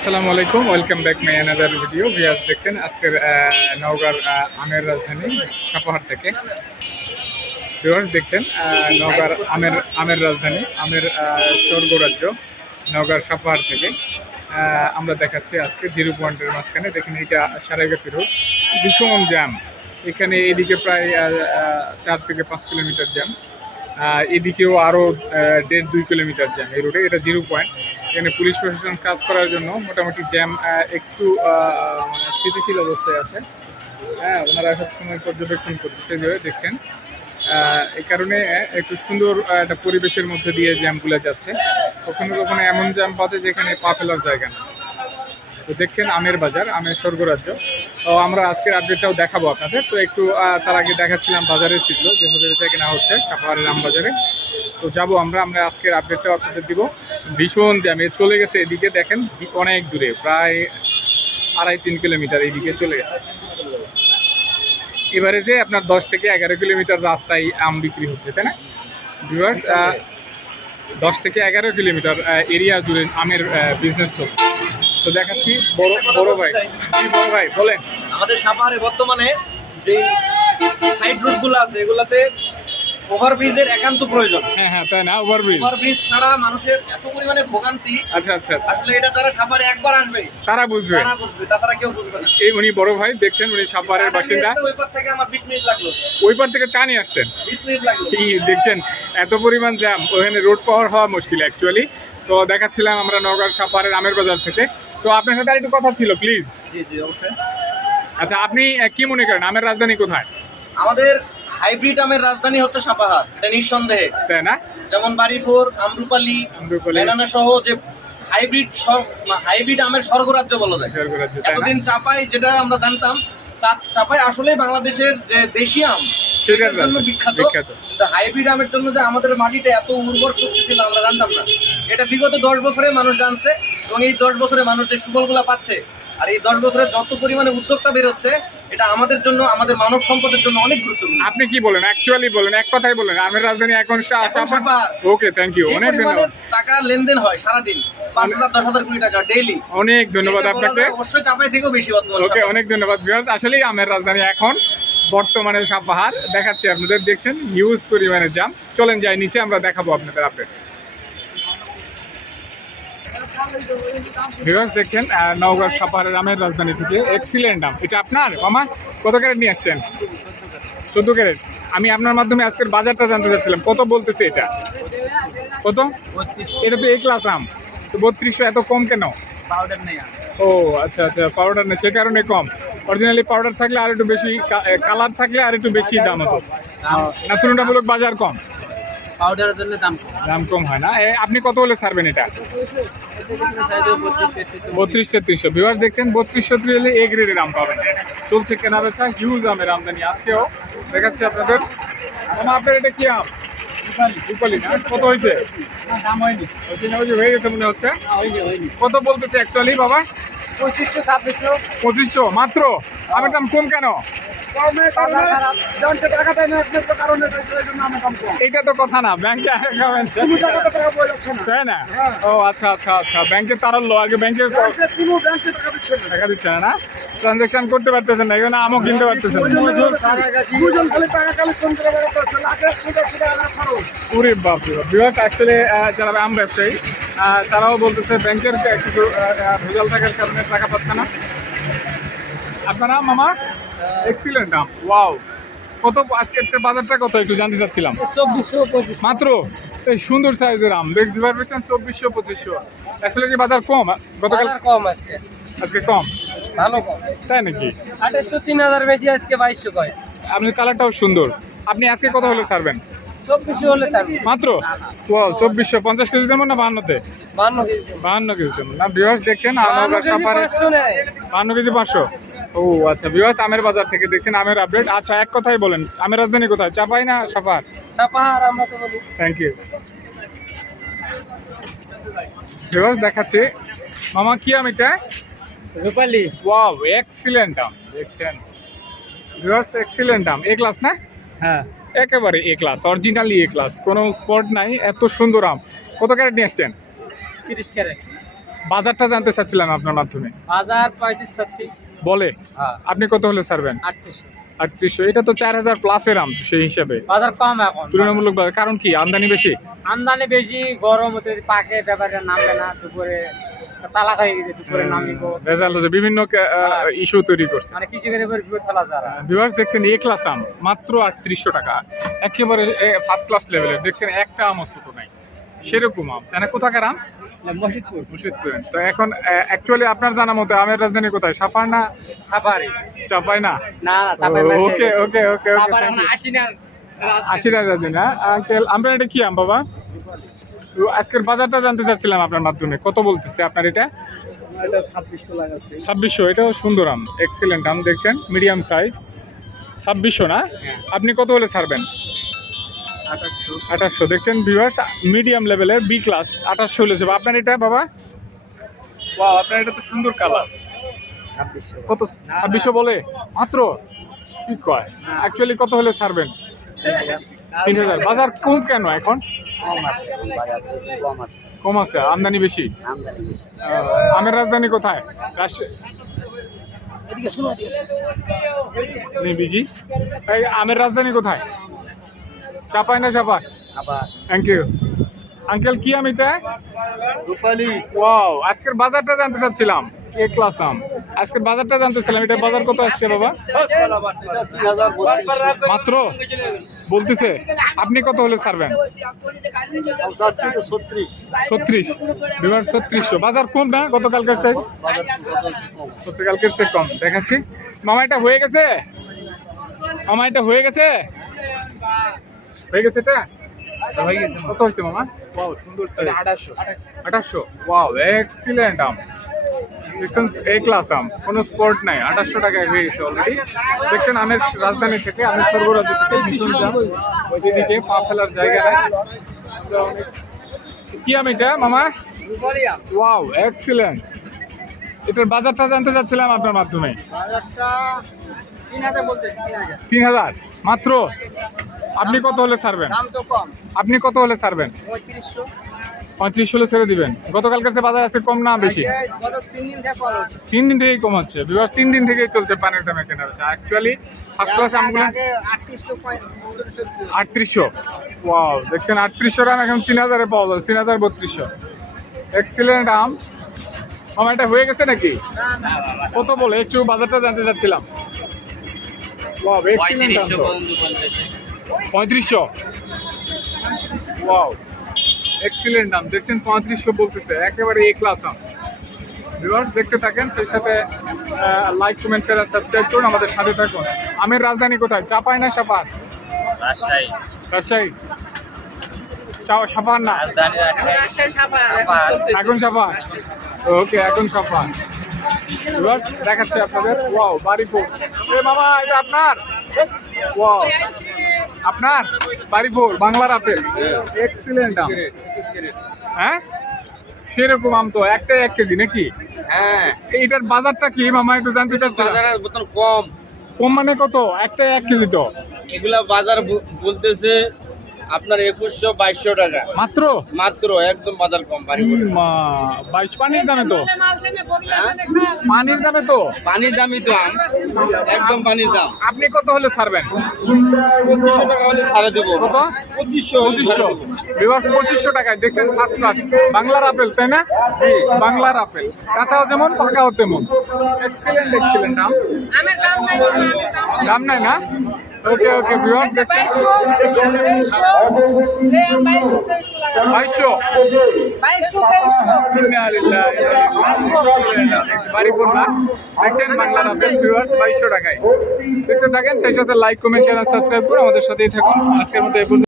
আসসালামু আলাইকুম, welcome back my another video. Viewers দেখছেন আজকের নওগাঁর আমের রাজধানী সাপাহার থেকে। ভিউয়ার্স দেখছেন নওগাঁর আমের রাজধানী, আমের স্বর্গরাজ্য নওগাঁর সাপাহার থেকে আমরা দেখাচ্ছি আজকে জিরো পয়েন্টের মাঝখানে। দেখেন এটা সারাগাছি রোড, ভীষণ জ্যাম এখানে। এদিকে প্রায় 4 থেকে 5 কিলোমিটার জ্যাম, এদিকেও আরও 1.5-2 কিলোমিটার জ্যাম এই রোডে। এটা জিরো পয়েন্ট, এখানে পুলিশ প্রশাসন কাজ করার জন্য মোটামুটি জ্যাম একটু মানে স্থিতিশীল অবস্থায় আছে। হ্যাঁ, ওনারা সবসময় পর্যবেক্ষণ করতেছে, যে দেখছেন এই কারণে একটু সুন্দর একটা পরিবেশের মধ্যে দিয়ে জ্যামগুলো যাচ্ছে। কখনো কখনো এমন জ্যাম পাতে যেখানে পা ফেলার জায়গা না। তো দেখছেন আমের বাজার, আমের স্বর্গরাজ্য। তো আমরা আজকের আপডেটটাও দেখাবো আপনাদের। তো একটু তার আগে দেখাচ্ছিলাম বাজারের চিত্র, যেভাবে বেচা কেনা হচ্ছে সাপাহারের আম বাজারে। তো যাবো আমরা আজকের আপডেটটাও আপনাদের দিব। ভীষণ জ্যামে চলে গেছে এদিকে, দেখেন অনেক দূরে, প্রায় 2.5-3 কিলোমিটার এইদিকে চলে গেছে। এবারে যে আপনার 10 থেকে 11 কিলোমিটার রাস্তায় আম বিক্রি হচ্ছে, তাই না ভিউয়ার্স? 10 থেকে 11 কিলোমিটার এরিয়া জুড়ে আমের বিজনেস চলছে। তো দেখাচ্ছি বড় ভাই। বড় ভাই বলেন। আমাদের সাপাহারে বর্তমানে যে সাইড রুটগুলো আছে এগুলাতে ওভারব্রিজের একান্ত প্রয়োজন। হ্যাঁ, তাই না? ওভারব্রিজ ছাড়া মানুষের এত পরিমাণে ভোগান্তি। আচ্ছা। আসলে এটা যারা সাপাহারে একবার আসবে তারা বুঝবে, তাছাড়া কেউ বুঝবে না। এই উনি বড় ভাই দেখছেন, উনি সাপাহারের বাসিন্দা। ওই পার থেকে আমার 20 মিনিট লাগলো। ওই পার থেকে চা নিয়ে আসছেন? 20 মিনিট লাগলো। দেখছেন এত পরিমাণ জ্যাম, ওখানে রোড পাওয়ার হওয়া মুশকিল অ্যাকচুয়ালি। তো দেখাচ্ছিলাম আমরা নওগাঁর সাপাহারের আমের বাজার থেকে। তো আপনার সাথে একটু কথা ছিল প্লিজ। জি অবশ্যই। আচ্ছা, আপনি কি মনে করেন আমের রাজধানী কোথায়? আমাদের হাইব্রিড আমের রাজধানী হচ্ছে সাপাহার, এটা নিঃসন্দেহে, তাই না? যেমন বাড়িপুর, আম্রপালি, বেনানা সহ যে হাইব্রিড আমের স্বর্গরাজ্য বলা যায়। এতদিন চাপাই, যেটা আমরা জানতাম চাপাই আসলেই বাংলাদেশের যে দেশি আম সেটার জন্য বিখ্যাত। হাইব্রিড আমের জন্য যে আমাদের মাটিটা এত উর্বর শক্তি ছিল আমরা জানতাম না। এটা বিগত 10 বছরে মানুষ জানছে, এবং এই 10 বছরে মানুষ যে সুফলগুলো পাচ্ছে, আর এই 10 বছরে যত পরিমাণে উদ্যোক্তা বেরোচ্ছে, এটা আমাদের জন্য, আমাদের মানব সম্পদের জন্য অনেক গুরুত্বপূর্ণ। আপনি কি বলেন অ্যাকচুয়ালি বলেন, এক কথায় বলেন, আমের রাজধানী এখন সাপাহার। ওকে, থ্যাংক ইউ। অনেক ধন্যবাদ। টাকা লেনদেন হয় সারাদিন 5,000-10,000 কোটি টাকা ডেইলি। অনেক ধন্যবাদ আপনাকে। অবশ্যই চাপাই থেকেও বেশি বর্তমানে। ওকে, অনেক ধন্যবাদ ভিউয়ার্স। আসলেই আমের রাজধানী এখন বর্তমানে সাপাহার। দেখাচ্ছি আপনাদের, দেখছেন হিউজ পরিমাণে জ্যাম। চলেন যাই নিচে, আমরা দেখাবো আপনাদের আপডেট। ভিউয়ার্স দেখছেন নওগাঁর সাপাহারের আমের রাজধানী থেকে এক্সিলেন্ট আম। এটা আপনার মামা কত ক্যারেট নিয়ে আসছেন? 14 ক্যারেট। আমি আপনার মাধ্যমে আজকের বাজারটা জানতে চাচ্ছিলাম, কত বলতেছে এটা? কত? এটা তো এ ক্লাস আম, তো 3200 এত কম কেন? পাউডার নেই। ও আচ্ছা, পাউডার নেই, সে কারণে কম। অরিজিনালি পাউডার থাকলে আর একটু বেশি, কালার থাকলে আর একটু বেশি দাম হতো না? তুলনামূলক বাজার কম, পাউডারের জন্য দাম কম হয় না? আপনি কত হলে ছাড়বেন এটা? 32-3300। ভিউয়ার্স দেখছেন 32-33 হলে এ গ্রেডের আম পাবেন। চলছে কেনা বেচা, হিউজ আমের আমদানি। আজকেও দেখাচ্ছি আপনাদের। মামা আপনার এটা কি আম? রূপালি না? কত হয়েছে? দাম হয়নি, হয়ে গেছে মনে হচ্ছে। কত বলতেছে অ্যাকচুয়ালি বাবা? 2500 মাত্র। আমের দাম কম কেন? এইটা তো কথা না, ব্যাংকে তাই না? ও আচ্ছা, ব্যাংকে তারালো আগে, ব্যাংকে টাকা দিচ্ছে না, ট্রানজাকশন করতে পারতেছেন না, এখানে আমও কিনতে পারতেছেন না। ওরে বাপ রে বাপ। অ্যাকচুয়ালি যারা আম ব্যবসায়ী তারাও বলতেছে ব্যাংকের কিছু ভেজাল থাকার কারণে টাকা পাচ্ছে না। আপনার আম মামা এক্সিলেন্ট আম, ওয়াও। কত আজকের বাজারটা কত একটু জানতে চাচ্ছিলাম? 2400-2500 মাত্র। এই সুন্দর সাইজের আম দেখতে পারবেন, 2400-2500। আসলে কি বাজার কম? গতকাল কম, আজকে কম, ভালো কম, তাই নাকি? 2800-3000 বেশি, আজকে 2200 কয়। আপনার কালারটাও সুন্দর। আপনি আজকে কত হলে ছাড়বেন? 2400 হলে ছাড়বো মাত্র। ওয়াও, 2400। 50 কেজি যেমন না 52-তে? 52 কেজি যেমন না? ভিউয়ার্স দেখছেন নওগাঁ সাপাহারে 52 কেজি 500। ও আচ্ছা ভিউয়ার্স, আমের বাজার থেকে দেখছেন আমের আপডেট। আচ্ছা, এক কথাই বলেন, আমের রাজধানী কোথায়, চাপাই না সাপাহার? সাপাহার আমরা তো বলি। Thank you. ভিউয়ার্স দেখাচ্ছি, মামা কি আম এটা? রূপালি। ওয়াও, এক্সিলেন্ট আম দেখছেন ভিউয়ার্স, এক্সিলেন্ট আম। এ ক্লাস না? হ্যাঁ, একেবারে এ ক্লাস, অরিজিনালি এ ক্লাস, কোনো স্পট নাই, এত সুন্দর আম। কত ক্যারেট নিয়ে আসছেন? 30 ক্যারেট। বাজারটা জানতে চাচ্ছিলাম আপনার মাধ্যমে। বাজার 35-36 বলে হ্যাঁ আপনি কত হলে ছাড়বেন? 3800 3800। এটা তো 4000 প্লাসের আম সেই হিসাবে বাজার কম এখন তুলনামূলক কারণ কি আমদানি বেশি? আমদানি বেশি, গরম হতে পাকে ব্যাপারে নামবে না, দুপুরে চালাক হয়ে গেছে, দুপুরে নামিব রেজাল্ট হচ্ছে বিভিন্ন ইস্যু তৈরি করছে। মানে কিছু করে বিপদ ফেলা যারা ভিউয়ার্স দেখছেন এ ক্লাস আম মাত্র 3800 টাকা, একেবারে ফার্স্ট ক্লাস লেভেলের। দেখছেন একটা আমও ছোট নাই, সেরকম আম। মানে কোথাকার আম? মসজিদপুর মুর্শিদপুর। তো এখন অ্যাকচুয়ালি আপনার জানা মতে আমের রাজধানী কোথায়? সাপার না সাফারি চাপাই না? না না সাফারি ওকে ওকে ওকে সাফারি এখন 80 না আশির রাজধানী না আঙ্কেল। আমরা এটা কি আম বাবা? তো আজকের বাজারটা জানতে চাচ্ছিলাম আপনার মাধ্যমে, কত বলতেছে আপনার এটা? এটা 2600 লাগাচ্ছে 2600। এটাও সুন্দর আম, এক্সিলেন্ট আম। দেখছেন মিডিয়াম সাইজ, 2600 না? আপনি কত হলে ছাড়বেন? 2800। দেখছেন ভিউয়ার্স মিডিয়াম লেভেলের বি ক্লাস, 2800 হলে যাবে। আপনার এটা বাবা? ওয়াও, আপনার এটা তো সুন্দর কালার। 2600 কত? 2600 বলে মাত্র? কি কয়? অ্যাকচুয়ালি কত হলে ছাড়বেন? 3000। বাজার কম কেন এখন? কম আছে, বাজার কম আছে, কম আছে, আমদানি বেশি। আমদানি বেশি। আমের রাজধানী কোথায়? রাজশাহী। এদিকে শুনো, এদিকে বিজি এই আমের রাজধানী কোথায়? চাপাই না চাপাই? সাফার থ্যাংক ইউ আঙ্কেল। কি আম এটা? রূপালী। ওয়াও, আজকের বাজারটা জানতে চাচ্ছিলাম। এ ক্লাস আম, আজকের বাজারটা জানতেছিলাম। এটা বাজার কত আসছে বাবা? 3032 মাত্র বলতেছে। আপনি কত হলে ছাড়বেন? 36। বিবার 3600। বাজার কম না গতকালকের চাই? গতকালকের চেয়ে কম দেখাচ্ছি। মামা এটা হয়ে গেছে? মামা এটা হয়ে গেছে? হয়ে গেছে এটা? কত হয়েছে মামা? ওয়াও, সুন্দর সাইজ। 2800। ওয়াও, এক্সিলেন্ট আম। দেখছেন এ ক্লাস আম, কোনো স্পট নাই। 2800 টাকায় হয়ে গেছে অলরেডি। দেখছেন আমের রাজধানী থেকে, আমের স্বর্গরাজ্য থেকে ভীষণ দাম। ওইদিকে পা ফেলার জায়গা নাই। কি আম এটা মামা? Wow, excellent. এটার বাজারটা জানতে চাচ্ছিলাম আপনার মাধ্যমে। বাজারটা 3000 বলতেছে, 3000 মাত্র? আপনি কত হলে ছাড়বেন? দাম তো কম। আপনি কত হলে ছাড়বেন? 3500 3500 হলে ছেড়ে দিবেন। গতকালকার যে বাজার আছে কম না বেশি? গত 3 দিন থেকে কম হচ্ছে। 3 দিন থেকেই কম হচ্ছে। বিকজ 3 দিন থেকেই চলছে পানির দামে কেনা হচ্ছে। অ্যাকচুয়ালি ফার্স্ট ক্লাস আমগুলো আগে 3800 3800। ওয়াও, দেখছেন 3800 আম এখন 3000-এ পাওয়া যাচ্ছে, 3200। এক্সিলেন্ট আম। আমার এটা হয়ে গেছে নাকি? কত বলে একটু বাজারটা জানতে চাচ্ছিলাম। ওয়াও, এক্সিলেন্ট আম তো। 3500। ওয়াও, এক্সিলেন্ট দাম। দেখছেন 3500 বলতেছে, একেবারে এ ক্লাস আম। ভিউয়ার্স দেখতে থাকেন, সেই সাথে লাইক কমেন্ট শেয়ার আর সাবস্ক্রাইব করুন, আমাদের সাথে থাকুন। আমের রাজধানী কোথায়? চাপাই না সাপার? রাজশাহী। রাজশাহী। সাপার না? রাজশাহী সাফার এখন সাপার। ওকে, এখন সাপার। ভিউয়ার্স দেখাচ্ছি আপনাদের। ওয়াও, বাড়িপুর। এ মামা, এটা আপনার? ওয়াও, আপনার বাড়িপুর বাংলার আপেল। এক্সিলেন্ট আম। হ্যাঁ, সেরকম আম তো একটাই 1 কেজি নাকি? হ্যাঁ, এইটার বাজারটা কি মামা একটু জানতে চাচ্ছি। বাজারের বোতল কম। কম মানে কত? একটাই 1 কেজি তো? এগুলা বাজার বলতেছে আপনার 2100-2200 টাকা মাত্র? মাত্র, একদম বাজার কম। বাড়ি ই মা, 22 পানির দামে তো? পানির দামে তো? পানির দামই তো আম, একদম পানির দাম। আপনি কত হলে ছাড়বেন? 2500 টাকা হলে ছাড়ে দেবো। কত? 2500। 2500 টাকায়। দেখছেন ফার্স্ট ক্লাস বাংলার আপেল, তাই না? জি, বাংলার আপেল, কাঁচাও যেমন পাকাও তেমন। এক্সিলেন্ট এক্সিলেন্ট আম। দাম নাই না? ওকে ওকে ভিউয়ার্স দেখছেন 2200। বাড়িপুর না? দেখছেন বাংলার আপেল ভিউয়ার্স 2200 টাকায়। দেখতে থাকেন, সেই সাথে লাইক কমেন্ট শেয়ার আর সাবস্ক্রাইব করে আমাদের সাথেই থাকুন। আজকের মতো এই পর্যন্ত।